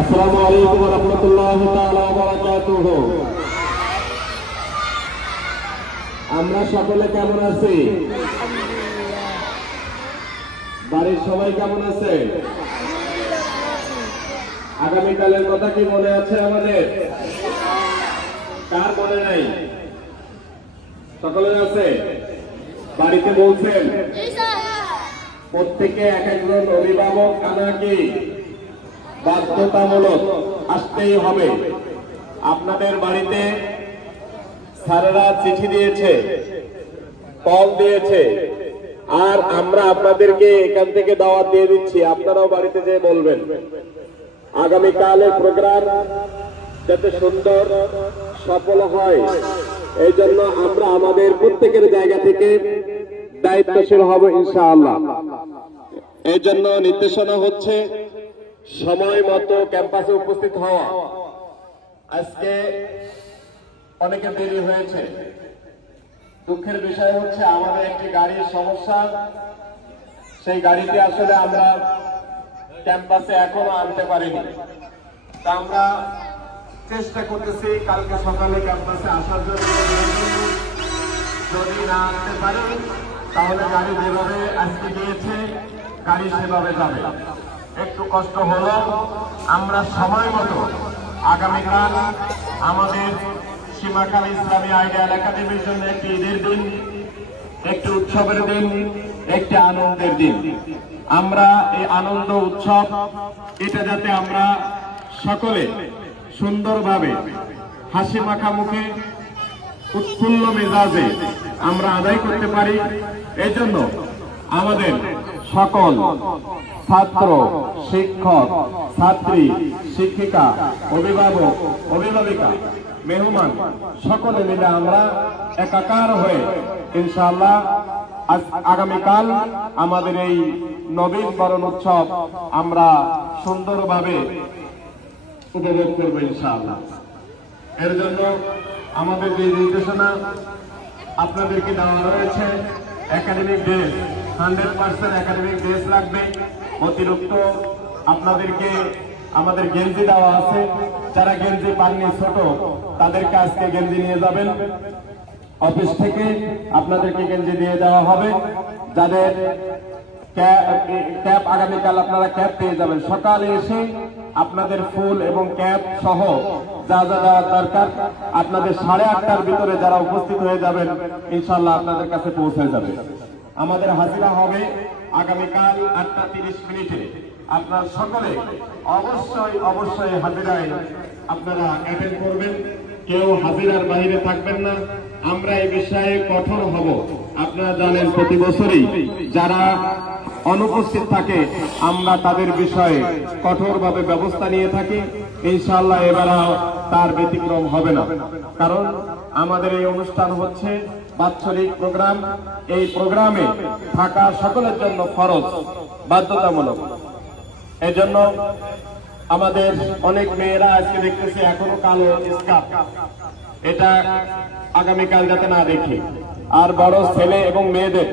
আসসালামু আলাইকুম ওয়া রাহমাতুল্লাহি তাআলা ওয়া বারাকাতুহু। আমরা সকলে কেমন আছি? বাড়ির সবাই কেমন আছে? আগামীকালের কথা কি মনে আছে আমাদের? কার মনে নাই? সকলের আছে? বাড়িতে বলছেন প্রত্যেকে এক একজন অভিভাবক আমাকে বাধ্যতামূলক আসতেই হবে। আপনাদের বাড়িতে স্যারেরা চিঠি দিয়েছে, কল দিয়েছে, আর আমরা আপনাদেরকে এখান থেকে দাওয়াত দিয়ে দিচ্ছি, আপনারাও বাড়িতে যেয়ে বলবেন আগামীকালের প্রোগ্রাম যাতে সুন্দর সফল হয়। এই জন্য আমরা আমাদের প্রত্যেকের জায়গা থেকে দায়িত্বশীল হব ইনশাআল্লাহ। এই জন্য নির্দেশনা হচ্ছে সময় মতো ক্যাম্পাসে উপস্থিত হওয়া। আজকে অনেকে দেরি হয়েছে। দুঃখের বিষয় হচ্ছে আমাদের একটি গাড়ির সমস্যা, সেই গাড়িটি আসলে আমরা ক্যাম্পাসে এখনো আনতে পারিনি। তা আমরা চেষ্টা করতেছি কালকে সকালে ক্যাম্পাসে আসার জন্য। যদি না আনতে পারি তাহলে গাড়ি যেভাবে আজকে গিয়েছে গাড়ি সেভাবে যাবে। একটু কষ্ট হলো, আমরা সময় মতো আগামীকাল আমাদের সীমাকাল ইসলামী আইডিয়াল একাডেমির জন্য একটি ঈদের দিন, একটি উৎসবের দিন, একটি আনন্দের দিন। আমরা এই আনন্দ উৎসব এটা যাতে আমরা সকলে সুন্দরভাবে হাসি মাখা মুখে উৎফুল্ল মেজাজে আমরা আদায় করতে পারি। এই জন্য আমাদের সকল ছাত্র, শিক্ষক, ছাত্রী, শিক্ষিকা, অভিভাবক, অভিভাবিকা, মেহমান সকলে মিলে আমরা একাকার হয়ে ইনশাআল্লাহ আগামীকাল আমাদের এই নবীন বরণ উৎসব আমরা সুন্দরভাবে উপভোগ করব ইনশাআল্লাহ। এর জন্য আমাদের যে নির্দেশনা আপনাদেরকে দেওয়া হয়েছে, একাডেমিক ড্রেস 100% একাডেমিক ড্রেস লাগবে। অতিরিক্ত আপনাদেরকে আমাদের গেঞ্জি দেওয়া আছে, যারা গেঞ্জি পাননি ছোট তাদেরকে আজকে গেঞ্জি নিয়ে যাবেন। অফিস থেকে আপনাদেরকে গেঞ্জি দিয়ে দেওয়া হবে। যাদের ক্যাপ আগামীকাল আপনারা ক্যাপ পেয়ে যাবেন। সকালে এসে আপনাদের ফুল এবং ক্যাপ সহ যা যা দেওয়ার দরকার আপনাদের 8:30টার ভিতরে যারা উপস্থিত হয়ে যাবেন ইনশাআল্লাহ আপনাদের কাছে পৌঁছে যাবে। আমাদের হাজিরা হবে আগামীকাল 8:30 আপনারা সকলে অবশ্যই হাজিরায় আপনারা অ্যাটেন্ড করবেন। কেউ হাজিরার বাইরে থাকবেন না। আমরা এই বিষয়ে কঠোর হব। আপনারা জানেন প্রতি বছরই যারা অনুপস্থিত থাকে আমরা তাদের বিষয়ে কঠোরভাবে ব্যবস্থা নিয়ে থাকি। ইনশাআল্লাহ এবার তার ব্যতিক্রম হবে না, কারণ আমাদের এই অনুষ্ঠান হচ্ছে বাৎসরিক প্রোগ্রাম। এই প্রোগ্রামে থাকা সকলের জন্য ফরজ, বাধ্যতামূলক। এই জন্য আমাদের অনেক মেয়েরা আজকে দেখতেছে এখনো কালো স্কার্ফ, এটা আগামীকাল যাতে না দেখি। আর বড় ছেলে এবং মেয়েদের